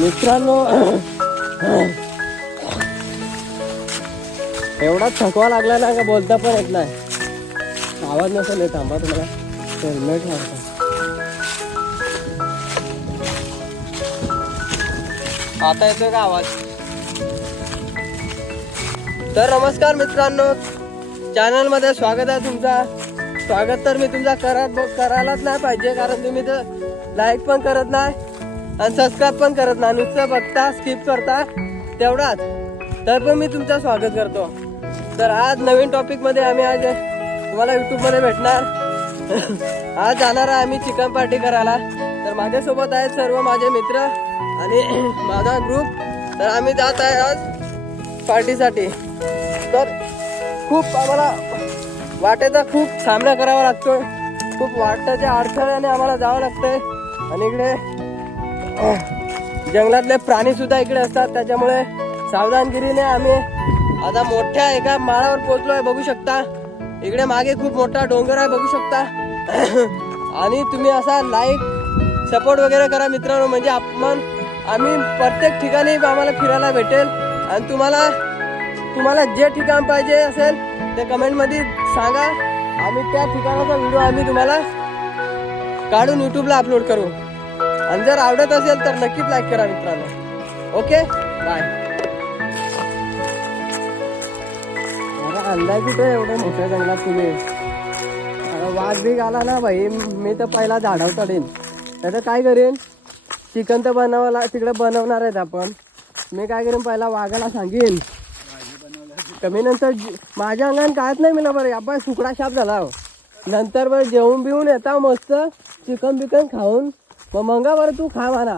मित्रांनो एवढा थकवा लागला ना का बोलता पण येत नाही. आवाज नसेल येत, थांबा तुम्हाला हेल्मेट घालतो. आता येतोय का आवाज? तर नमस्कार मित्रांनो, चॅनल मध्ये स्वागत आहे तुमचा. स्वागत तर मी तुमचा करायलाच नाही पाहिजे, कारण तुम्ही तर लाईक पण करत नाही आणि सबस्क्राईब पण करत नाही, नुसतं बघता स्किप करता तेवढाच. तर पण मी तुमचं स्वागत करतो. तर आज नवीन टॉपिक मध्ये आम्ही आज तुम्हाला युट्यूब मध्ये भेटणार. आज जाणार आहे आम्ही चिकन पार्टी करायला. तर माझ्यासोबत आहेत सर्व माझे मित्र आणि माझा ग्रुप. तर आम्ही जात आहे आज पार्टीसाठी. तर खूप आम्हाला वाटेचा खूप सामना करावा लागतोय. खूप वाटेच्या अडथळ्याने आम्हाला जावं लागतंय. आणि इकडे जंगलातले प्राणी सुद्धा इकडे असतात, त्याच्यामुळे सावधानगिरीने आम्ही आता मोठ्या एका माळावर पोहोचलोय. बघू शकता इकडे मागे खूप मोठा डोंगर आहे, बघू शकता. आणि तुम्ही असा लाईक सपोर्ट वगैरे करा मित्रांनो, म्हणजे आम्ही प्रत्येक ठिकाणी आम्हाला फिरायला भेटेल. आणि तुम्हाला जे ठिकाण पाहिजे असेल ते कमेंट मध्ये सांगा. आम्ही त्या ठिकाणाचा व्हिडिओ आम्ही तुम्हाला काढून युट्यूबला अपलोड करू. आणि जर आवडत असेल तर नक्कीच लाईक करा मित्रांनो. Okay bye. अंदाज कुठे एवढे मोठ्या जंगलात तुम्ही? वाघ बीघ आला ना भाई, मी तर पहिला झाडावर चढेन. त्याचं काय करेन, चिकन तर तिकडे बनवणार आहेत आपण. मी काय करेन, पहिला वाघाला सांगेन. कमी नंतर माझ्या अंगाने कायच नाही मिळालं बरं. आपण सुकडा शाप झाला. नंतर बरं जेवून बिवून येता मस्त चिकन बिकन खाऊन. मग मंगा बरं तू खा म्हणा.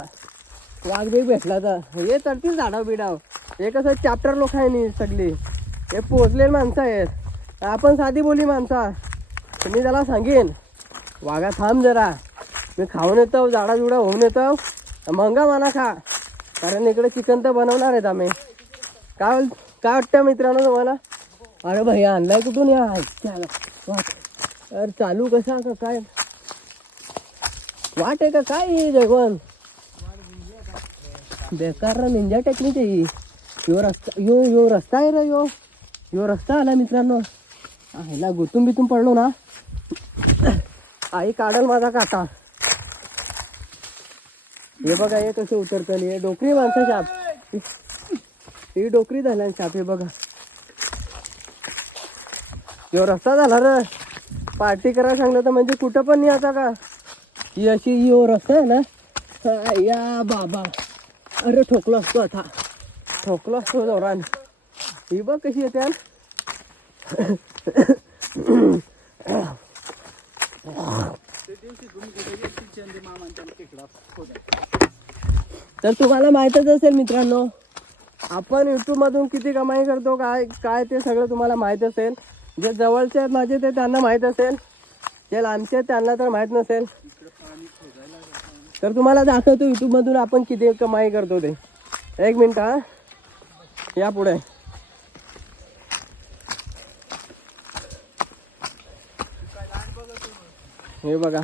वाघ बीघ भेटला तर हे चढतील झाडाव बिडाव. हे कसं चॅप्टर लोक आहे नाही सगळी, हे पोचलेली माणसं आहेत. आपण साधी बोली माणसा. मी त्याला सांगेन वाघा थांब जरा, मी खाऊन येतो, झाडाजुडा होऊन येतो, मंगा म्हणा खा. कारण इकडे चिकन तर बनवणार आहेत आम्ही. काय वाटतं मित्रांनो तुम्हाला? अरे भैया आणलाय कुठून या? अरे चालू कसा का काय वाट आहे का काय? जगवन बेकार निंजा टेक्निक आहे. यो रस्ता आहे रे. यो रस्ता आला मित्रांनो. ह्याला गुतून बितून पडलो ना आई काढल माझा काटा. हे बघा हे कसं उतरतं. हे डोकरी माणसा शाप, ही डोकरी झाल्या शाप. हे बघा यो रस्ता झाला रे. पार्टी करायला सांगलं तर म्हणजे कुठं पण नाही आता का. ही अशी यो रस्ता आहे ना या बाबा. अरे ठोकलो असतो आता, ठोकलो असतो जोरान. ही बघ कशी येते. तर तुम्हाला माहीतच असेल मित्रांनो, आपण युट्यूब मधून किती कमाई करतो काय ते सगळं तुम्हाला माहीत असेल. जे जवळचे आहेत माझे ते त्यांना माहीत असेल, जे लांबचे त्यांना तर माहीत नसेल. तर तुम्हाला दाखवतो युट्यूब मधून आपण किती कमाई करतो ते. एक मिनिट हा, या पुढे. हे बघा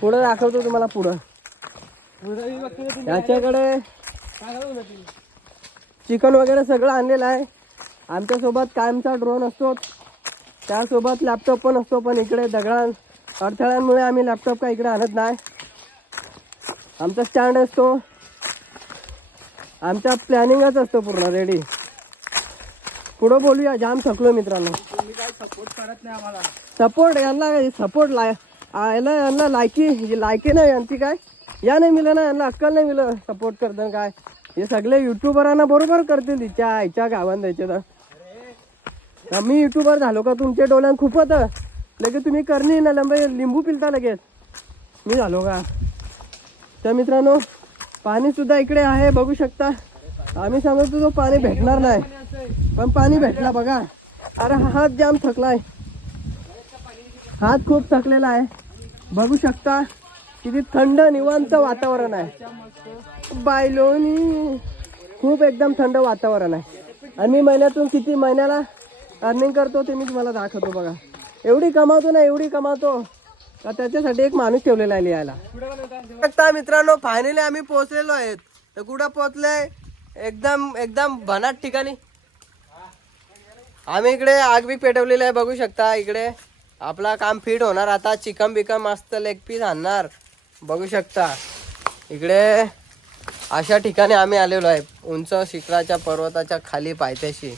पुढे दाखवतो तुम्हाला. पुढं याच्याकडे चिकन वगैरे सगळं आणलेलं आहे. आमच्यासोबत कायमचा ड्रोन असतो, त्यासोबत लॅपटॉप पण असतो. पण इकडे अडथळ्यांमुळे आम्ही लॅपटॉप काय इकडे आणत नाही. आमचा स्टँड असतो, आमचा प्लॅनिंगच असतो पूर्ण रेडी. पुढं बोलूया, जाम थकलो मित्रांनो. तुम्ही काय सपोर्ट करत नाही आम्हाला. सपोर्ट यांना लायकी नाही यांची काय या नाही मिळलं ना, यांना अक्कल नाही मिळलं सपोर्ट करताना. काय हे सगळे युट्यूबरांना बरोबर करतील तिच्या गावात द्यायचे. तर मी युट्यूबर झालो का तुमच्या डोळ्यात खूप होतं लगेच तुम्ही करणी ना लिंबू पिलता लगेच मी झालो का. तर मित्रांनो पाणी सुद्धा इकडे आहे, बघू शकता. आम्ही सांगतो तो पाणी भेटणार नाही, पण पाणी भेटला बघा. अरे हात जाम थकलाय, हात खूप थकलेला आहे, बघू शकता. किती थंड निवांत वातावरण आहे बायलोनी. खूप एकदम थंड वातावरण आहे. आणि मी महिन्याला अर्निंग करतो ते मी तुम्हाला दाखवतो बघा. एवढी कमावतो का त्याच्यासाठी एक माणूस ठेवलेला आहे लिहायला. बघता मित्रांनो, फायनली आम्ही पोहोचलेलो आहेत. तर कुठं पोहोचलोय? एकदम बनाट ठिकाणी. आम्ही इकडे आग बी पेटवलेली आहे बघू शकता. इकडे आपला काम फिट होणार आता. चिकन बिकन मस्त लेग पीस आणणार बघू शकता. इकडे अशा ठिकाणी आम्ही आलेलो आहे, उंच शिखराच्या पर्वताच्या खाली पायथ्याशी.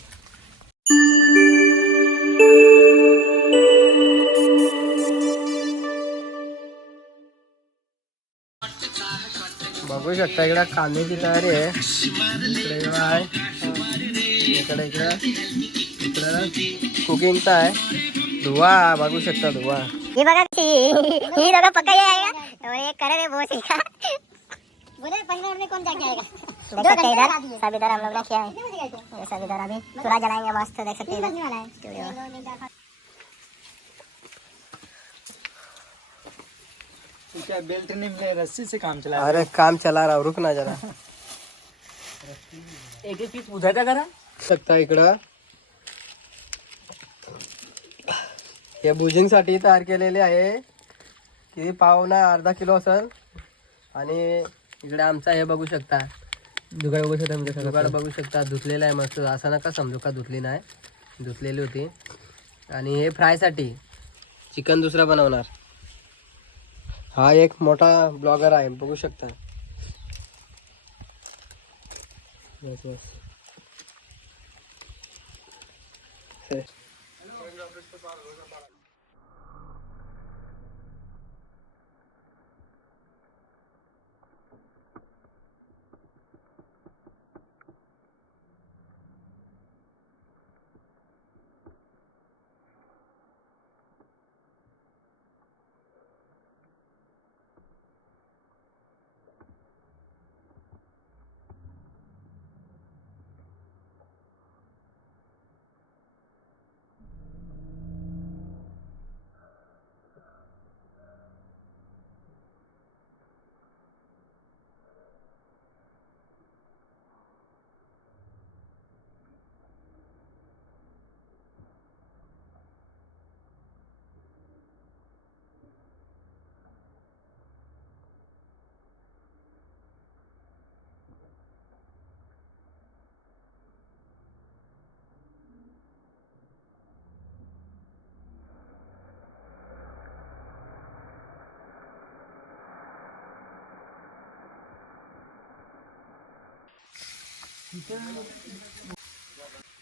बघू शकता इकडे कांद्याची तयारी आहे. इकडे कुकिंगचा आहे. धुवा बघू शकता धुवा. ये बघा ही दोघं पक्का ये आएगा और एक करे रे वो सीखा बोले पंजाब में कौन जाके आएगा. देख सकते हैं इधर सब इधर हम लोग ने किया है. ये सब इधर अभी चूल्हा जलाएंगे मस्त. देख सकते हैं इधर स्टूडियो. क्या बेल्ट नहीं मिले, रस्सी से काम चला. अरे काम चला रहा, रुक ना जरा. एक एक पीस उधार करा शकता इकडं हे भुजिंग साठी तयार केलेले आहे. किती पावना अर्धा किलो असेल. आणि इकडे आमचा हे बघू शकता जुगाड बघू शकता. धुतलेला आहे मस्त. असं नका समजू का धुतली नाही, धुतलेली होती. आणि हे फ्रायसाठी चिकन दुसरा बनवणार. हा एक मोठा ब्लॉगर आहे बघू शकता. बस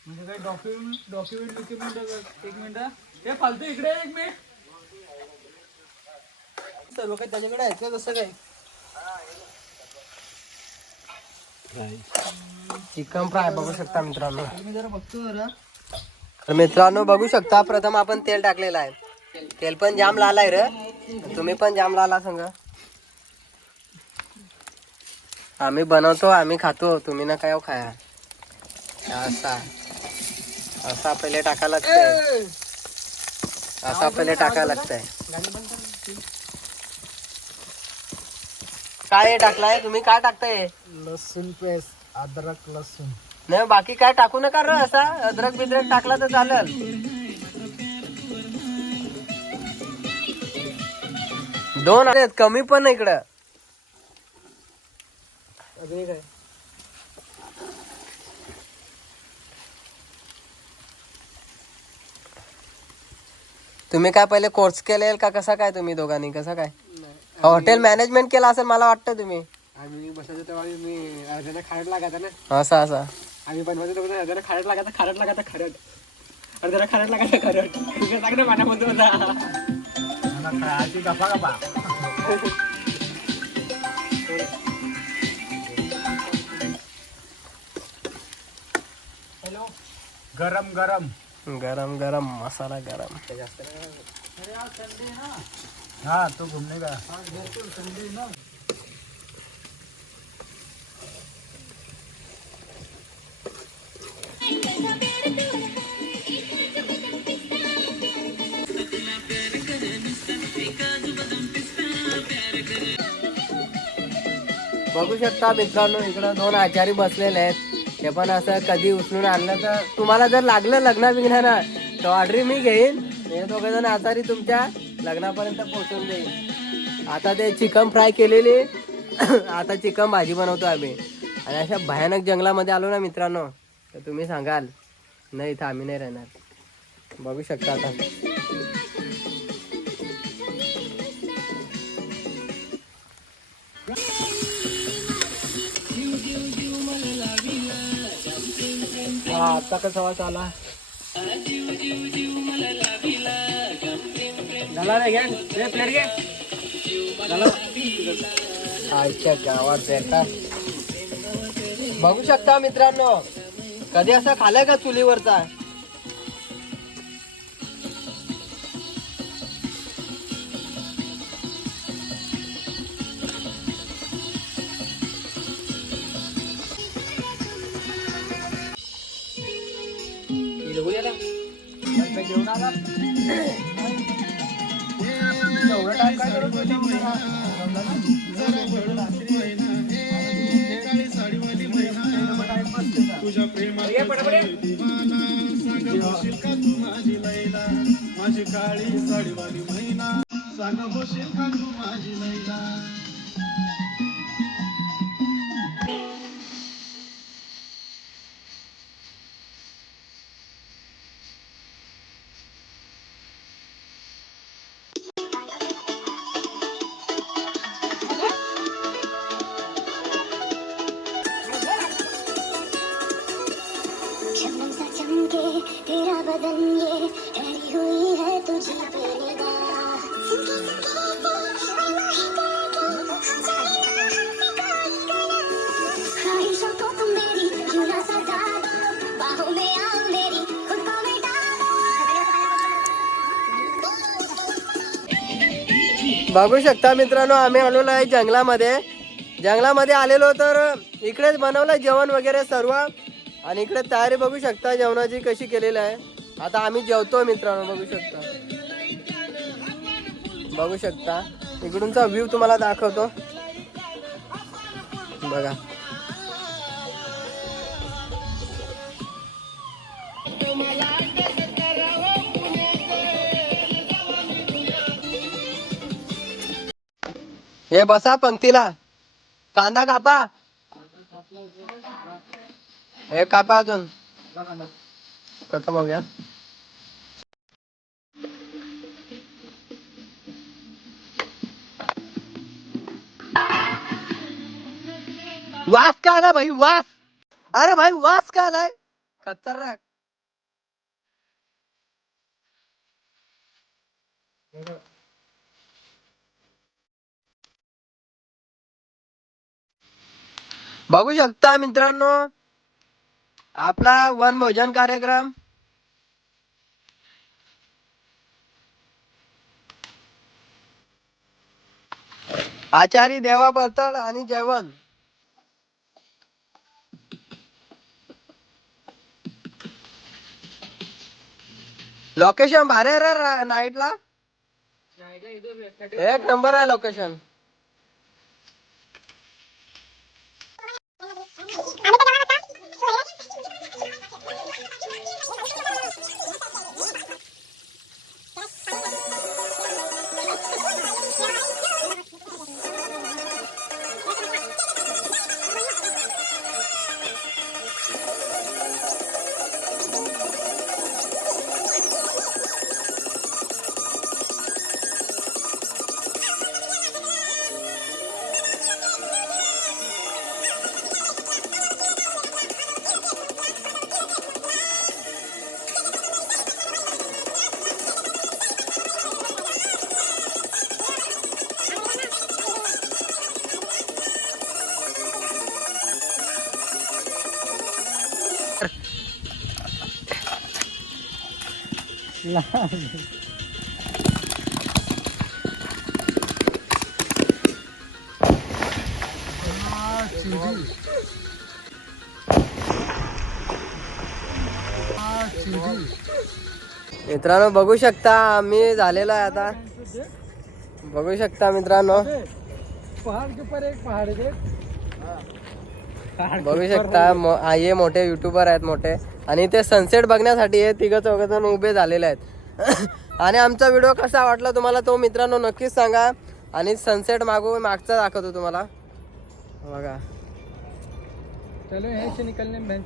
म्हणजे काय डॉक्युमेंट एक मिनिट हे फालतू इकडे एक मिनिट. सर्व काही त्याच्याकडे आहेत का कसं काय? चिकन फ्राय बघू शकता मित्रांनो. मी जरा बघतो जरा. तर मित्रांनो बघू शकता, प्रथम आपण तेल टाकलेलं आहे. तेल पण जाम लाल आहे रे. तुम्ही पण जाम लाला संग. आम्ही बनवतो, आम्ही खातो, तुम्ही ना काय खाया. असा पहिले टाकायला लागतंय. असा पहिले टाकायला लागतंय. काय टाकलाय तुम्ही? काय टाकताय? लसूण पेस्ट, अद्रक लसूण. नाही बाकी काय टाकू नका रे. असा अद्रक बिद्रक टाकला तर चालेल. दोन आहेत, कमी पण इकडं. अजून काय तुम्ही काय पहिले कोर्स केलेल का कसा काय तुम्ही दोघांनी? कसा काय हॉटेल मॅनेजमेंट केला असेल मला वाटतं तुम्ही. आम्ही बसायचो तेव्हा मी अर्ध्याला खारट लागायचा ना. असा आम्ही बनवायचो तेव्हा अर्ध्याला खारट लागायचा खरट. अर्ध्याला खारट लागायचा खरट. चांगलं पाण्यामध्ये होता. गप्पा हॅलो. गरम मसाला गरम. हाँ तो घूमने का. संडे ना. बघू शकता मित्रांनो, इकडं 2 आचारी बसलेले आहेत. हे पण असं कधी उचलून आणलं तर तुम्हाला जर लागलं लग्न बिग्न तर ऑर्डर मी घेईन. हे 2 जण आचारी तुमच्या लग्नापर्यंत पोहोचून देईन. आता ते चिकन फ्राय केलेली आता चिकन भाजी बनवतो आम्ही. आणि अशा भयानक जंगलामध्ये आलो ना मित्रांनो, तर तुम्ही सांगाल नाही इथं आम्ही नाही राहणार. बघू शकता आता. आता कसा वाज आला झाला रे, घे प्लेट घे. आजच्या गावात बेकार. बघू शकता मित्रांनो, कधी असं खाल्लंय का चुलीवरचा? घेऊन आला एवढं टाइम काय करत तुझ्या प्रेमात माझी काळी साडीवाली महिना सांग होशील का तू माझी लैला. शबनम सा चमके तेरा बदन ये ठहरी हुई है तुझे पे निगाह. सिमके ख्वाहिशों को तुम मेरी क्यों ना सजा दो, बाहों में आओ मेरी खुद को मिटा दो. बघू शकता मित्रांनो, आम्ही आलेलो आहे जंगलामध्ये. जंगलामध्ये आलेलो तर इकडेच बनवलं जेवण वगैरे सर्व. आणि इकडे तयारी बघू शकता जेवणाची कशी केलेली आहे. आता आम्ही जेवतो मित्रांनो. बघू शकता इकडूनचा व्ह्यू तुम्हाला दाखवतो बघा. हे बसा पंक्तीला. कांदा कापा. हे कापा अजून. कसं बघूया. वास का आला भाई, वास. अरे भाई वास का आलाय खतरनाक. बघू शकता मित्रांनो, आपला वनभोजन कार्यक्रम. आचारी देवा बर्तन आणि जेवण. लोकेशन भारी आहे रे नाईटला. एक नंबर आहे लोकेशन. मित्रांनो बघू शकता आम्ही झालेलो आहे आता. बघू शकता मित्रांनो पहाड़ के ऊपर एक पहाड़ है देख. बघू शकता हे मोठे युट्यूबर आहेत मोठे आणि ते सनसेट बघण्यासाठी हे तिघ चौघजण उभे झालेले आहेत. आणि आमचा व्हिडिओ कसा वाटला तुम्हाला तो मित्रांनो नक्कीच सांगा. आणि सनसेट मागचा दाखवतो तुम्हाला बघा. चलो यहाँ से निकलने में